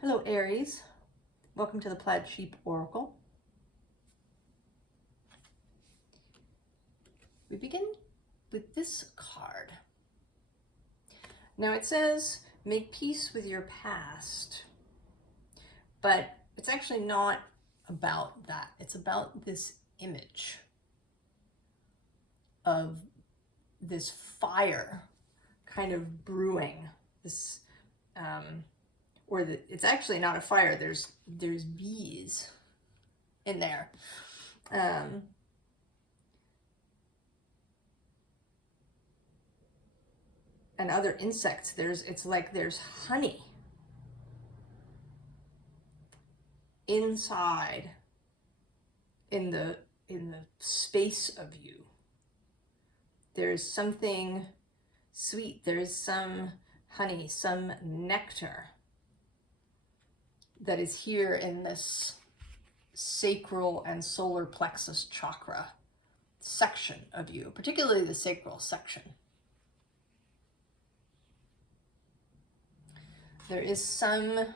Hello Aries, welcome to the Plaid Sheep Oracle. We begin with this card. Now it says, make peace with your past, but it's actually not about that. It's about this image of this fire kind of brewing, this it's actually not a fire, there's bees in there. And other insects. It's like there's honey inside in the space of you. There's something sweet, there's some honey, some nectar that is here in this sacral and solar plexus chakra section of you, particularly the sacral section. There is some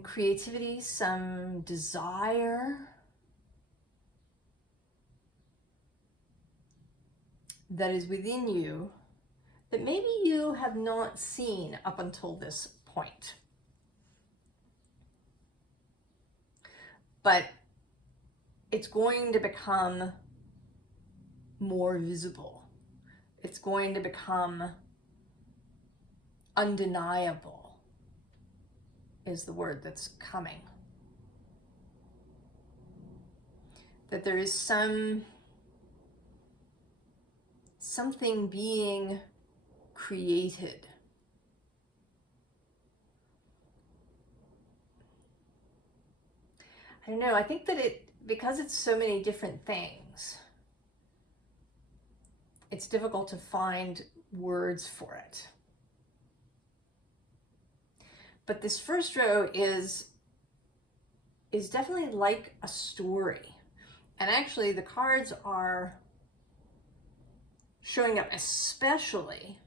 creativity, some desire that is within you that maybe you have not seen up until this point. But it's going to become more visible. It's going to become undeniable, is the word that's coming. That there is something being created. I don't know, I think that because it's so many different things, it's difficult to find words for it. But this first row is definitely like a story. And actually the cards are showing up especially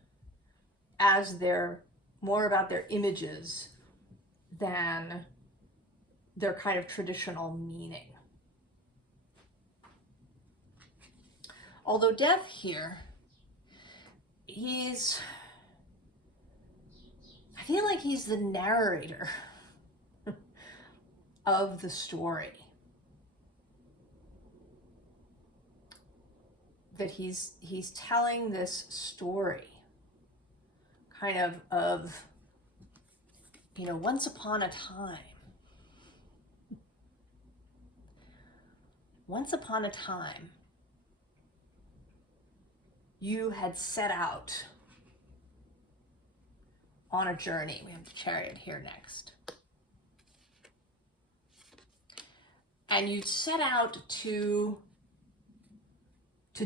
as they're more about their images than their kind of traditional meaning. Although Death here, I feel like he's the narrator of the story. That he's telling this story kind of once upon a time. Once upon a time, you had set out on a journey. We have the Chariot here next. And you set out to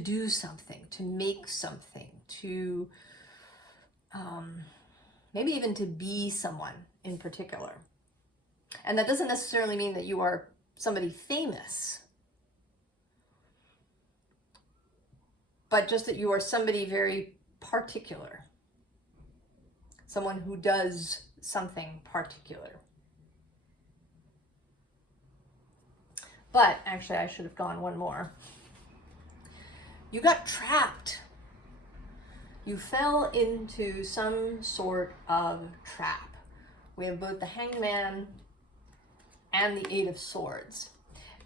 do something, to make something, to maybe even to be someone in particular. And that doesn't necessarily mean that you are somebody famous, but just that you are somebody very particular, someone who does something particular. But actually, I should have gone one more. You got trapped. You fell into some sort of trap. We have both the Hanged Man and the Eight of Swords.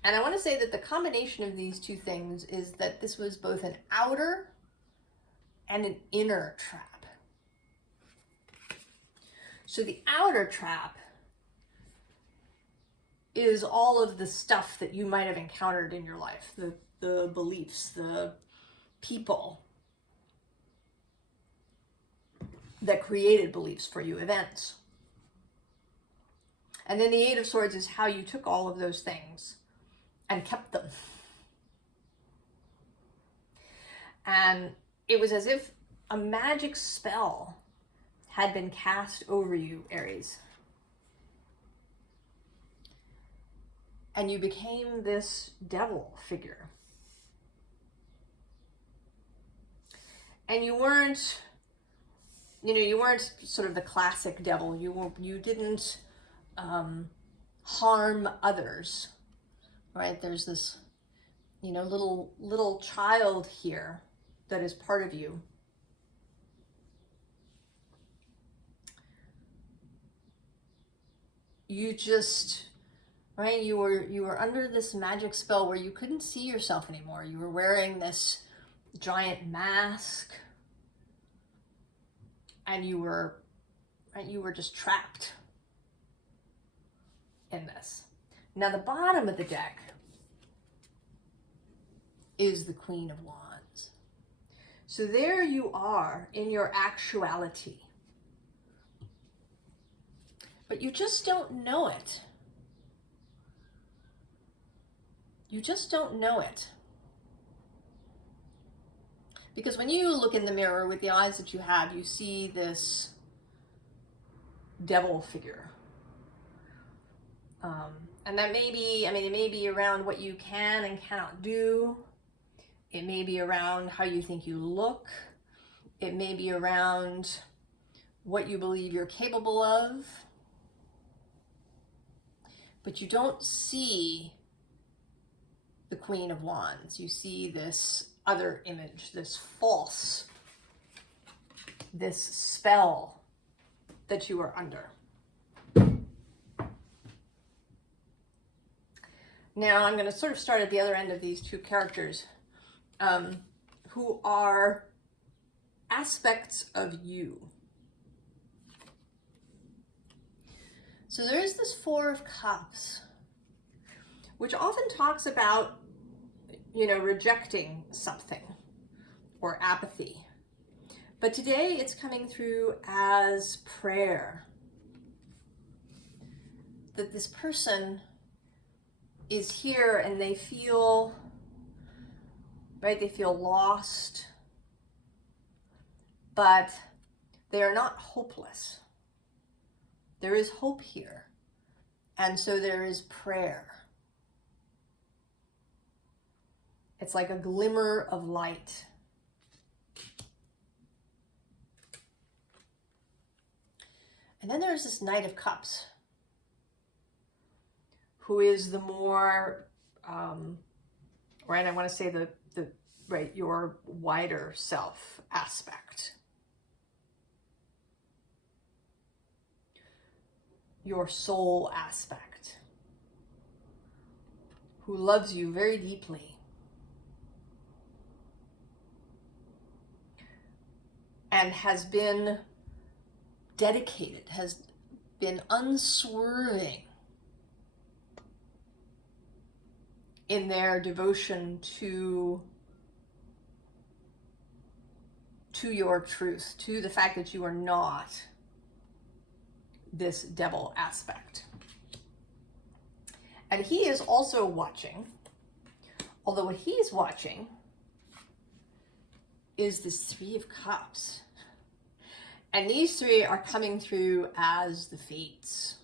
And I want to say that the combination of these two things is that this was both an outer and an inner trap. So the outer trap is all of the stuff that you might have encountered in your life, the beliefs, the people that created beliefs for you, events. And then the Eight of Swords is how you took all of those things and kept them. And it was as if a magic spell had been cast over you, Aries. And you became this devil figure. And you weren't you know, you weren't sort of the classic devil. You didn't harm others, right? There's this, you know, little child here that is part of you. You just, right, you were under this magic spell where you couldn't see yourself anymore. You were wearing this giant mask, and you were just trapped in this. Now the bottom of the deck is the Queen of Wands. So there you are in your actuality. But you just don't know it. You just don't know it. Because when you look in the mirror with the eyes that you have, you see this devil figure. And that may be, I mean, it may be around what you can and cannot do. It may be around how you think you look. It may be around what you believe you're capable of. But you don't see the Queen of Wands. You see this other image, this false, this spell that you are under. Now I'm going to sort of start at the other end of these two characters, who are aspects of you. So there's this Four of Cups, which often talks about, you know, rejecting something or apathy. But today it's coming through as prayer. That this person is here and they feel, right, they feel lost, but they are not hopeless. There is hope here. And so there is prayer. It's like a glimmer of light. And then there's this Knight of Cups, who is the more, right, I want to say the right, your wider self aspect. Your soul aspect, who loves you very deeply. And has been dedicated, has been unswerving in their devotion to your truth, to the fact that you are not this devil aspect. And he is also watching, although what he's watching is this Three of Cups. And these three are coming through as the fates.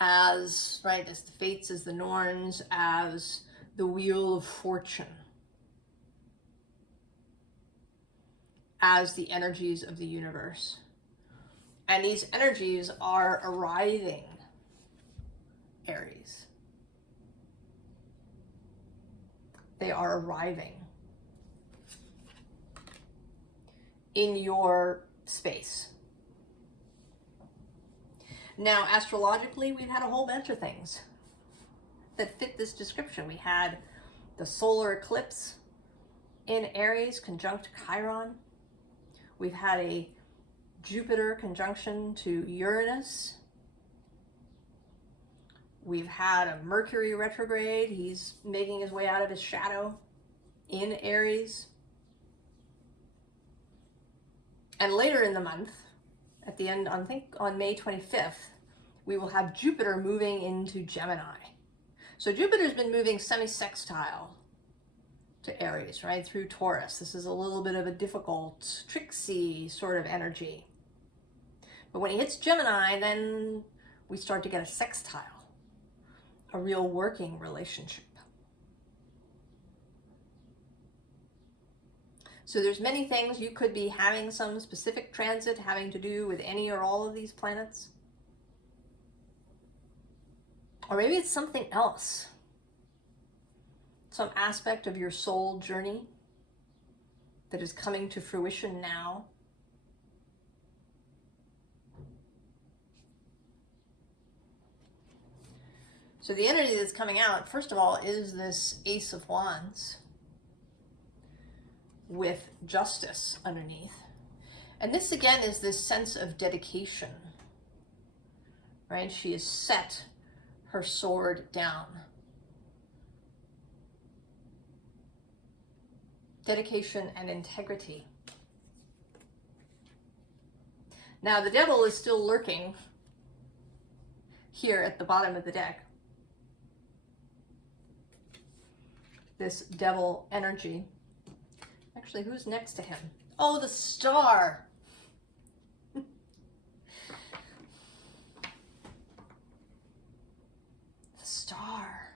As, right, as the fates, as the Norns, as the Wheel of Fortune. As the energies of the universe. And these energies are arriving, Aries. They are arriving in your space. Now, astrologically, we've had a whole bunch of things that fit this description. We had the solar eclipse in Aries conjunct Chiron. We've had a Jupiter conjunction to Uranus. We've had a Mercury retrograde. He's making his way out of his shadow in Aries. And later in the month, at the end, I think on May 25th, we will have Jupiter moving into Gemini. So Jupiter's been moving semi-sextile to Aries, right, through Taurus. This is a little bit of a difficult, tricksy sort of energy. But when he hits Gemini, then we start to get a sextile, a real working relationship. So there's many things. You could be having some specific transit having to do with any or all of these planets. Or maybe it's something else. Some aspect of your soul journey that is coming to fruition now. So the energy that's coming out, first of all, is this Ace of Wands with justice underneath. And this again is this sense of dedication, right? She has set her sword down. Dedication and integrity. Now the devil is still lurking here at the bottom of the deck. This devil energy. Actually, who's next to him? Oh, the star. The star.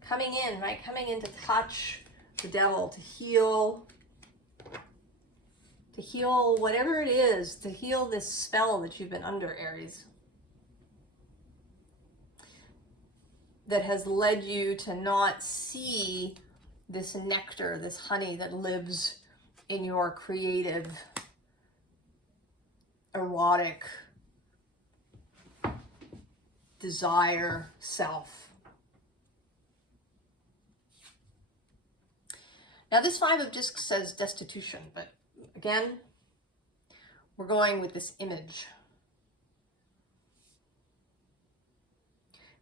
Coming in, right? Coming in to touch the devil, to heal whatever it is, to heal this spell that you've been under, Aries. That has led you to not see this nectar, this honey that lives in your creative, erotic, desire self. Now this Five of Discs says destitution, but again, we're going with this image.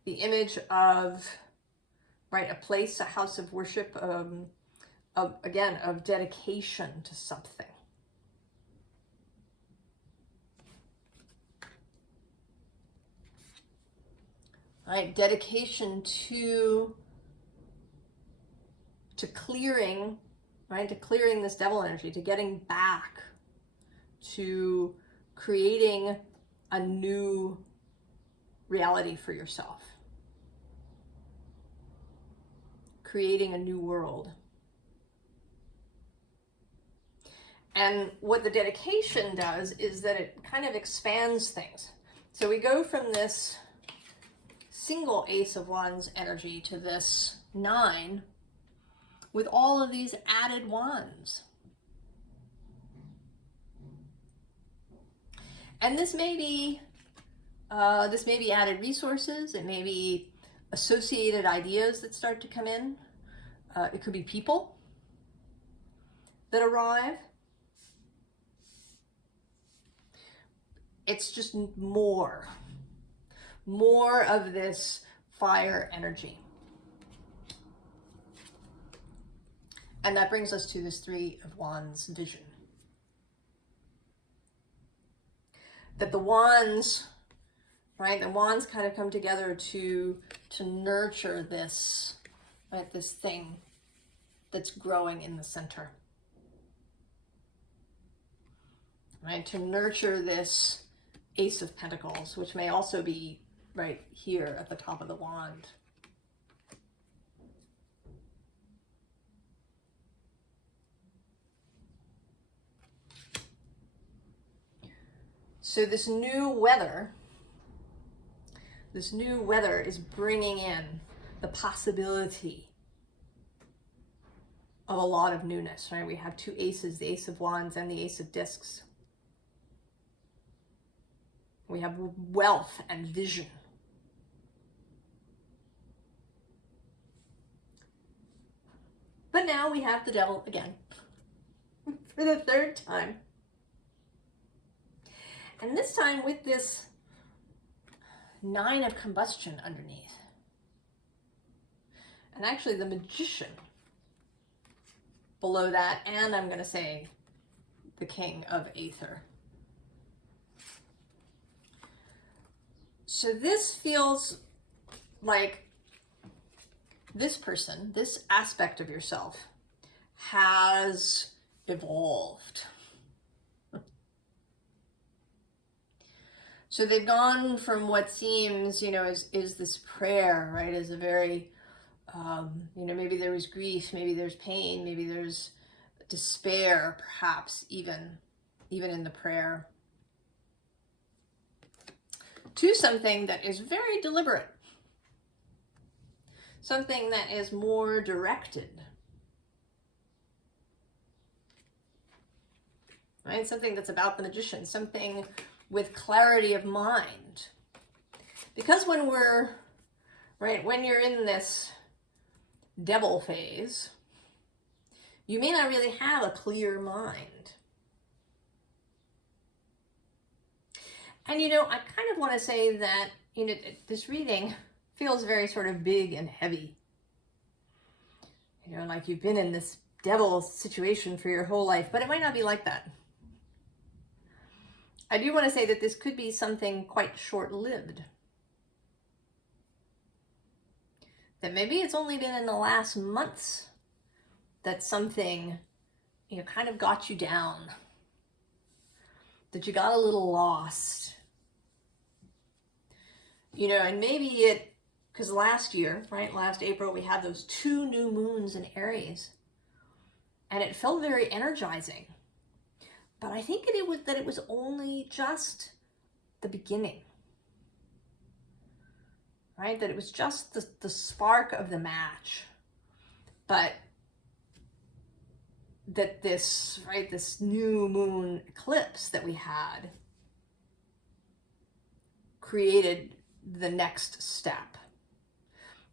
The image of, right, a place, a house of worship, of dedication to something. Right, dedication to clearing, right, to clearing this devil energy, to getting back, to creating a new reality for yourself. Creating a new world. And what the dedication does is that it kind of expands things. So we go from this single Ace of Wands energy to this 9 with all of these added wands. And this may be added resources. It may be associated ideas that start to come in. It could be people that arrive. It's just more of this fire energy. And that brings us to this Three of Wands vision. That the wands, right, the wands kind of come together to nurture this, right, this thing that's growing in the center. Right, to nurture this Ace of Pentacles, which may also be right here at the top of the wand. So this new weather is bringing in the possibility of a lot of newness, right? We have two aces, the Ace of Wands and the Ace of Discs. We have wealth and vision. But now we have the devil again for the third time. And this time with this 9 of combustion underneath. And actually the Magician below that, and I'm going to say the King of Aether. So this feels like this person, this aspect of yourself, has evolved. So they've gone from what seems, is this prayer, right, is a very, maybe there was grief, maybe there's pain, maybe there's despair, perhaps even in the prayer, to something that is very deliberate, something that is more directed, right? Something that's about the magician, something with clarity of mind. Because when you're in this devil phase, you may not really have a clear mind. And I kind of want to say that, this reading feels very sort of big and heavy. Like you've been in this devil situation for your whole life, but it might not be like that. I do want to say that this could be something quite short-lived. That maybe it's only been in the last months that something, kind of got you down. That you got a little lost. And maybe because last year, right, last April, we had those 2 new moons in Aries. And it felt very energizing. But I think it was only just the beginning. Right? That it was just the spark of the match. But that this new moon eclipse that we had created the next step.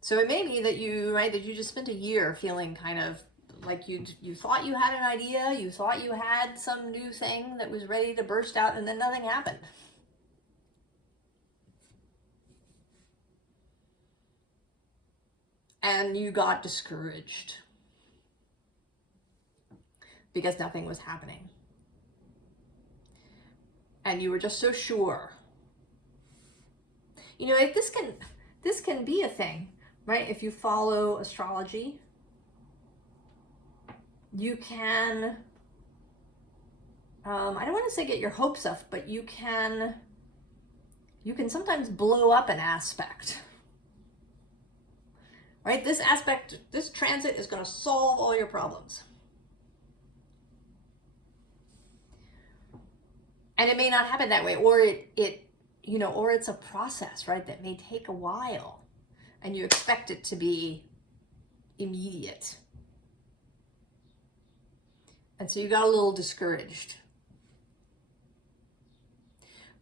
So it may be that you just spent a year feeling kind of like you thought you had an idea, you thought you had some new thing that was ready to burst out, and then nothing happened. And you got discouraged because nothing was happening. And you were just so sure. Like this can be a thing, right? If you follow astrology, you can, I don't want to say get your hopes up, but you can sometimes blow up an aspect. Right? This transit is going to solve all your problems. And it may not happen that way, or or it's a process, right, that may take a while, and you expect it to be immediate. And so you got a little discouraged.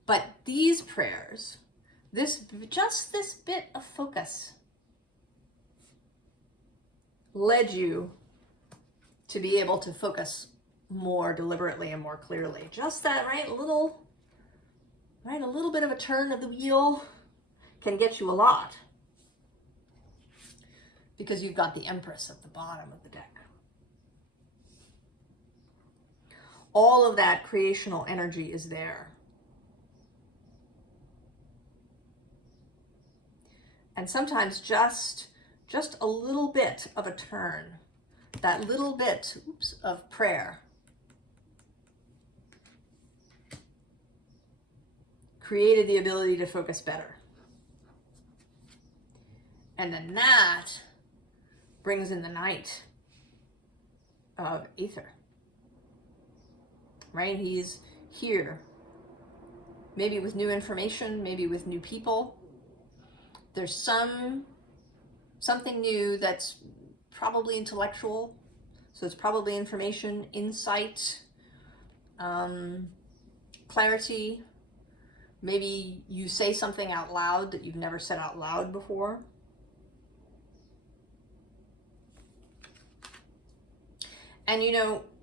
But these prayers, this bit of focus led you to be able to focus more deliberately and more clearly. Just that, a little bit of a turn of the wheel can get you a lot. Because you've got the Empress at the bottom of the deck. All of that creational energy is there. And sometimes just a little bit of a turn, that little bit of prayer created the ability to focus better. And then that brings in the Knight of Ether. Right? He's here. Maybe with new information, maybe with new people. There's something new that's probably intellectual. So it's probably information, insight, clarity. Maybe you say something out loud that you've never said out loud before. And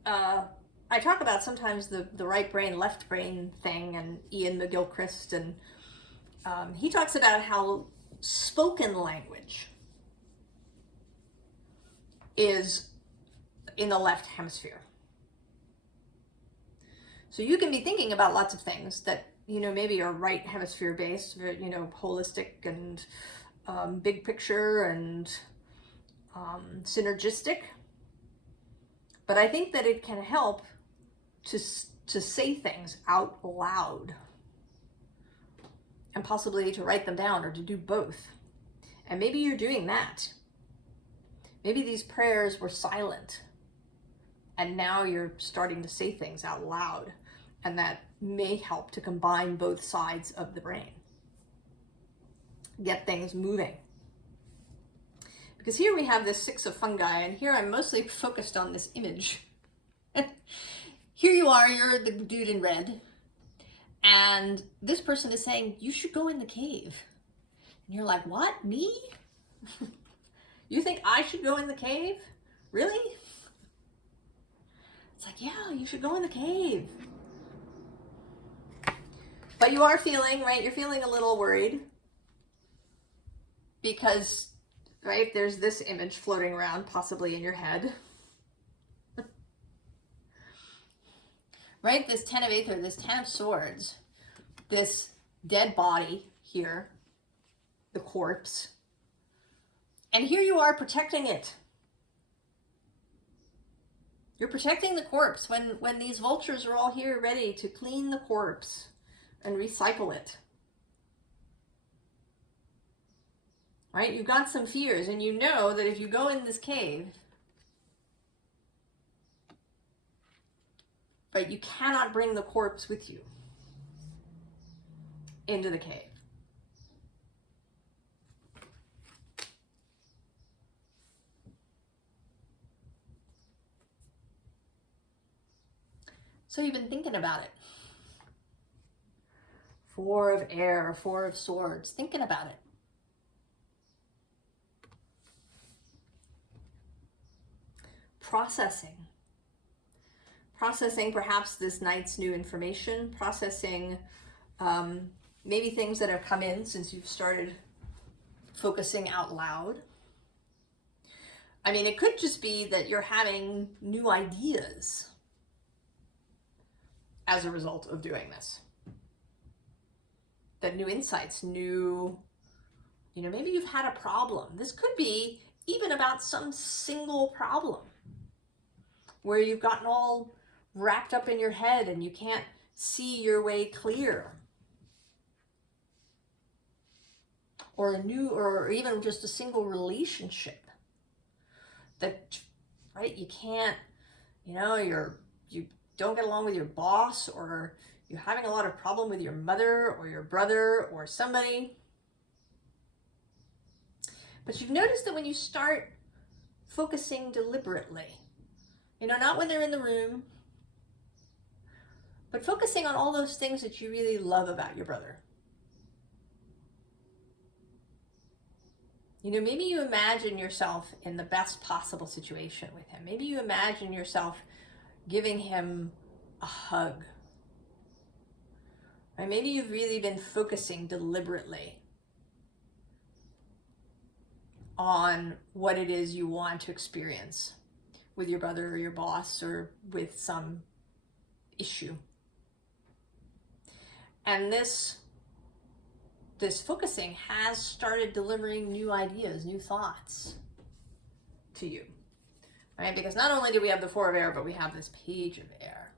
I talk about sometimes the right brain, left brain thing, and Ian McGilchrist, and he talks about how spoken language is in the left hemisphere. So you can be thinking about lots of things that, maybe are right hemisphere based, holistic and big picture and synergistic. But I think that it can help to say things out loud, and possibly to write them down, or to do both. And maybe you're doing that. Maybe these prayers were silent, And now you're starting to say things out loud, and that may help to combine both sides of the brain. Get things moving. Because here we have this 6 of fungi, and here I'm mostly focused on this image. Here you are, you're the dude in red, and this person is saying, you should go in the cave. And you're like, what, me? You think I should go in the cave? Really? It's like, yeah, you should go in the cave. But you are feeling, right, you're feeling a little worried because, right, there's this image floating around possibly in your head. Right, this 10 of Aether, this 10 of Swords, this dead body here, the corpse. And here you are protecting it. You're protecting the corpse when these vultures are all here ready to clean the corpse and recycle it. Right? You've got some fears, and you know that if you go in this cave, but you cannot bring the corpse with you into the cave. So you've been thinking about it. 4 of air, 4 of swords, thinking about it. Processing perhaps this night's new information, processing maybe things that have come in since you've started focusing out loud. I mean, it could just be that you're having new ideas as a result of doing this. That new insights, new, maybe you've had a problem. This could be even about some single problem where you've gotten all wrapped up in your head and you can't see your way clear. Or or even just a single relationship that, right, you can't, you don't get along with your boss, or you're having a lot of problem with your mother or your brother or somebody. But you've noticed that when you start focusing deliberately, not when they're in the room, but focusing on all those things that you really love about your brother. Maybe you imagine yourself in the best possible situation with him. Maybe you imagine yourself giving him a hug. Or maybe you've really been focusing deliberately on what it is you want to experience with your brother or your boss or with some issue. And this focusing has started delivering new ideas, new thoughts to you, right? Because not only do we have the 4 of air, but we have this page of air,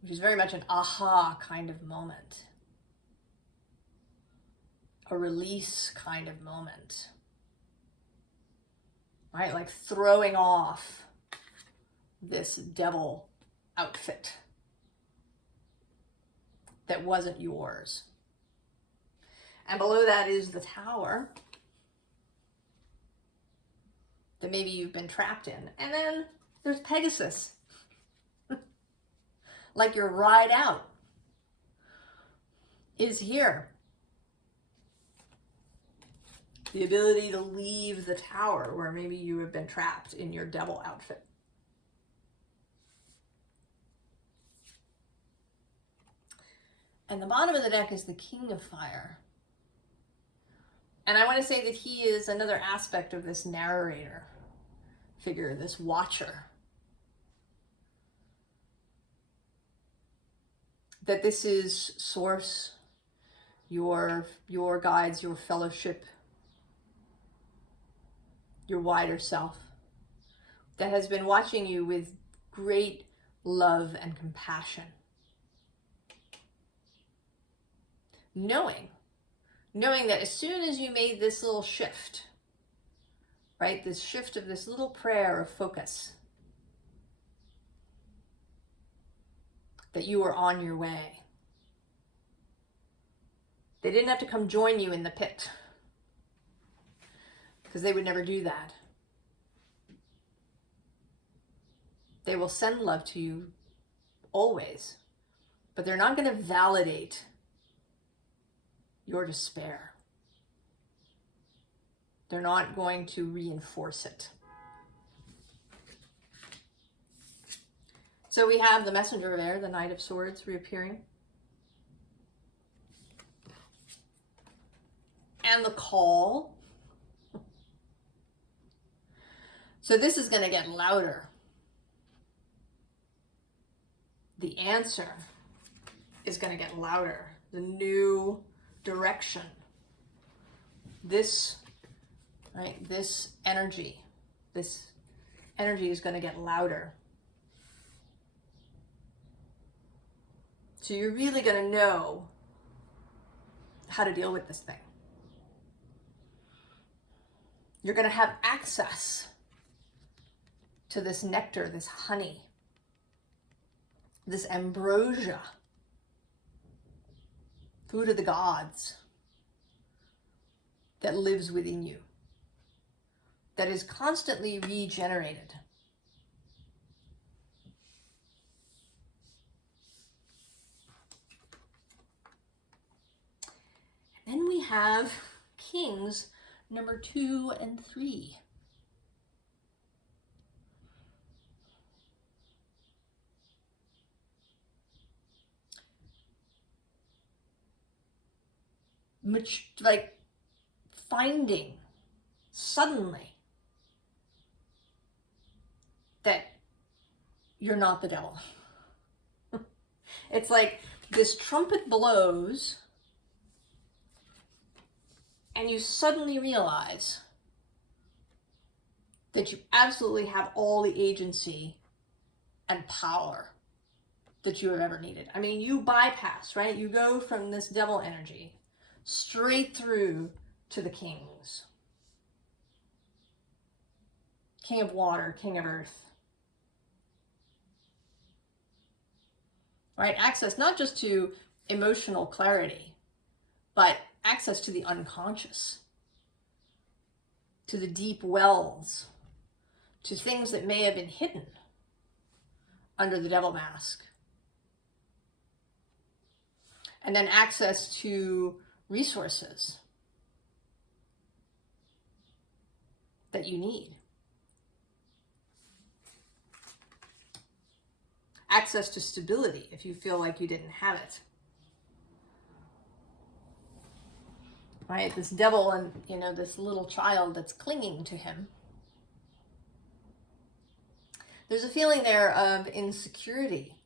which is very much an aha kind of moment, a release kind of moment, right? Like throwing off this devil outfit that wasn't yours. And below that is the Tower that maybe you've been trapped in. And then there's Pegasus. Like your ride out is here. The ability to leave the Tower where maybe you have been trapped in your devil outfit. And the bottom of the deck is the King of Fire. And I want to say that he is another aspect of this narrator figure, this watcher. That this is Source, your guides, your fellowship, your wider self, that has been watching you with great love and compassion. Knowing that as soon as you made this little shift right? This shift of this little prayer of focus, that you are on your way. They didn't have to come join you in the pit, because they would never do that. They will send love to you always, but they're not going to validate your despair. They're not going to reinforce it. So we have the messenger there, the Knight of Swords, reappearing. And the call. So this is going to get louder. The answer is going to get louder. The new direction. This, right, this energy is going to get louder. So you're really going to know how to deal with this thing. You're going to have access to this nectar, this honey, this ambrosia, food of the gods, that lives within you, that is constantly regenerated. And then we have Kings number 2 and 3. Much like finding suddenly that you're not the devil. It's like this trumpet blows and you suddenly realize that you absolutely have all the agency and power that you have ever needed. I mean, you bypass, right? You go from this devil energy straight through to the kings. King of water, king of earth. Right? Access not just to emotional clarity, but access to the unconscious, to the deep wells, to things that may have been hidden under the devil mask. And then access to resources that you need. Access to stability if you feel like you didn't have it. Right? This devil and, this little child that's clinging to him. There's a feeling there of insecurity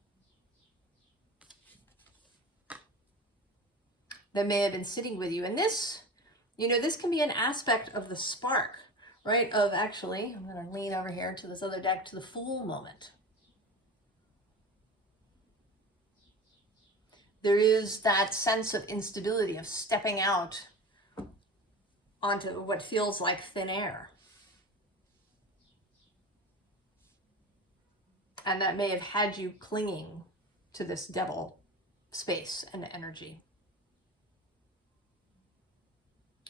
that may have been sitting with you. And this, this can be an aspect of the spark, right? Of actually, I'm going to lean over here to this other deck, to the Fool moment. There is that sense of instability, of stepping out onto what feels like thin air. And that may have had you clinging to this devil space and energy.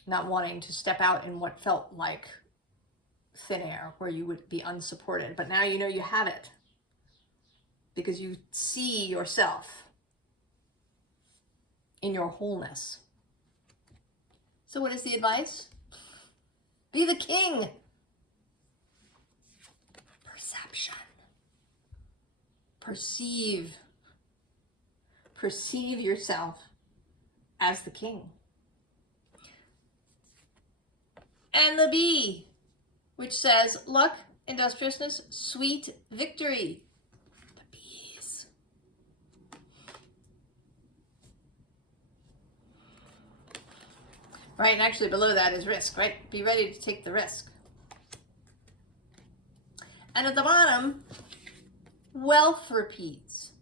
Not wanting to step out in what felt like thin air, where you would be unsupported. But now you know you have it, because you see yourself in your wholeness. So what is the advice? Be the king. Perception. Perceive yourself as the king. And the bee, which says luck, industriousness, sweet victory. The bees. Right, and actually below that is risk, right? Be ready to take the risk. And at the bottom, wealth repeats.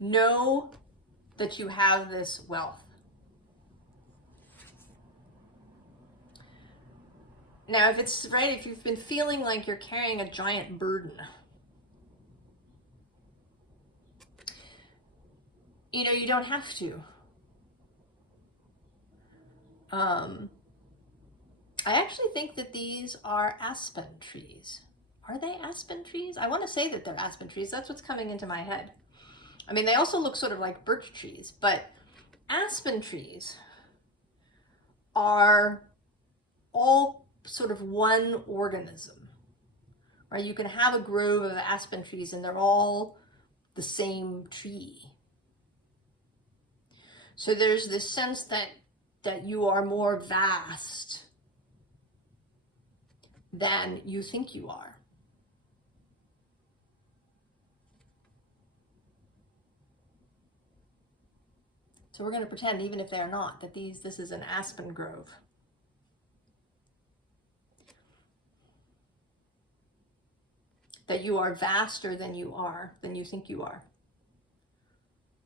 Know that you have this wealth. Now, if it's right, if you've been feeling like you're carrying a giant burden, you know, you don't have to. I actually think that these are aspen trees. Are they aspen trees? I want to say that they're aspen trees. That's what's coming into my head. I mean, they also look sort of like birch trees, but aspen trees are all sort of one organism, right? You can have a grove of aspen trees and they're all the same tree. So there's this sense that you are more vast than you think you are. So we're going to pretend, even if they're not, that this is an aspen grove. That you are vaster than you think you are.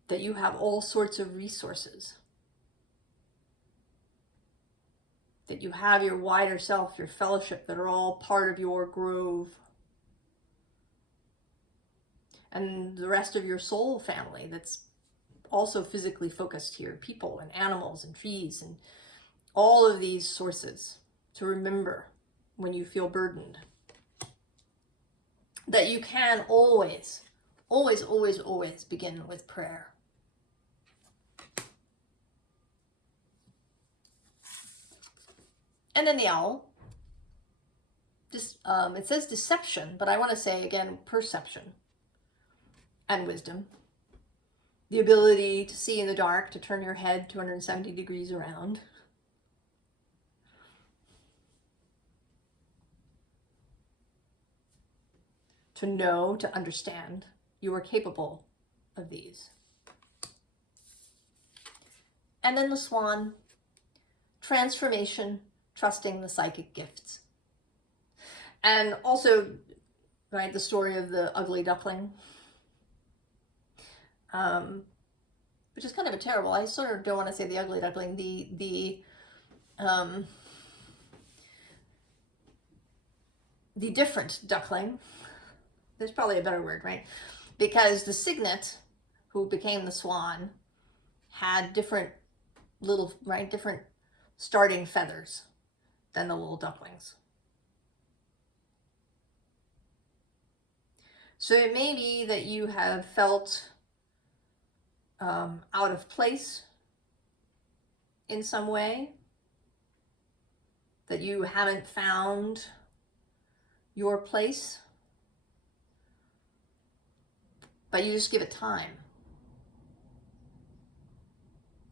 That you have all sorts of resources. That you have your wider self, your fellowship, that are all part of your grove. And the rest of your soul family that's also physically focused here. People and animals and trees and all of these sources to remember when you feel burdened. That you can always, always, always, always begin with prayer. And then the owl. It says deception, but I want to say again perception and wisdom. The ability to see in the dark, to turn your head 270 degrees around. To know, to understand, you are capable of these. And then the swan, transformation, trusting the psychic gifts. And also, right, the story of the ugly duckling, which is kind of a terrible, I sort of don't want to say the ugly duckling, the different duckling. There's probably a better word, right? Because the cygnet, who became the swan, had different starting feathers than the little ducklings. So it may be that you have felt out of place in some way, that you haven't found your place, but you just give it time.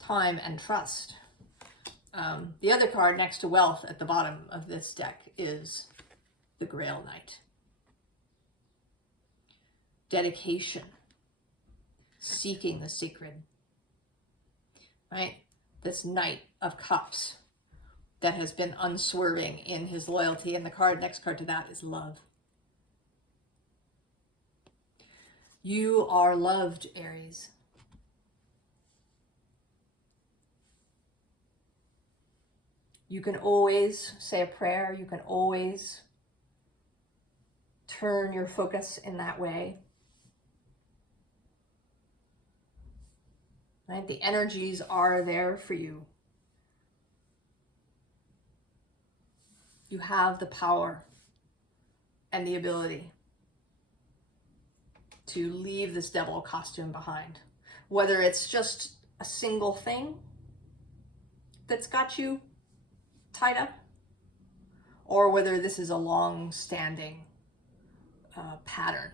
Time and trust. The other card next to wealth at the bottom of this deck is the Grail Knight. Dedication. Seeking the sacred. Right? This Knight of Cups that has been unswerving in his loyalty. And the next card to that is love. You are loved, Aries. You can always say a prayer. You can always turn your focus in that way. Right? The energies are there for you. You have the power and the ability to leave this devil costume behind. Whether it's just a single thing that's got you tied up, or whether this is a long-standing pattern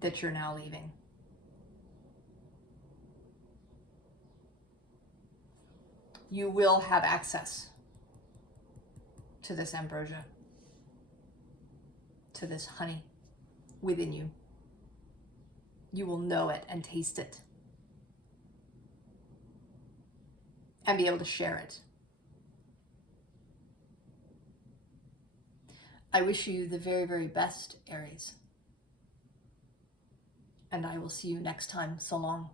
that you're now leaving. You will have access to this ambrosia, to this honey within you. You will know it and taste it and be able to share it. I wish you the very, very best, Aries. And I will see you next time. So long.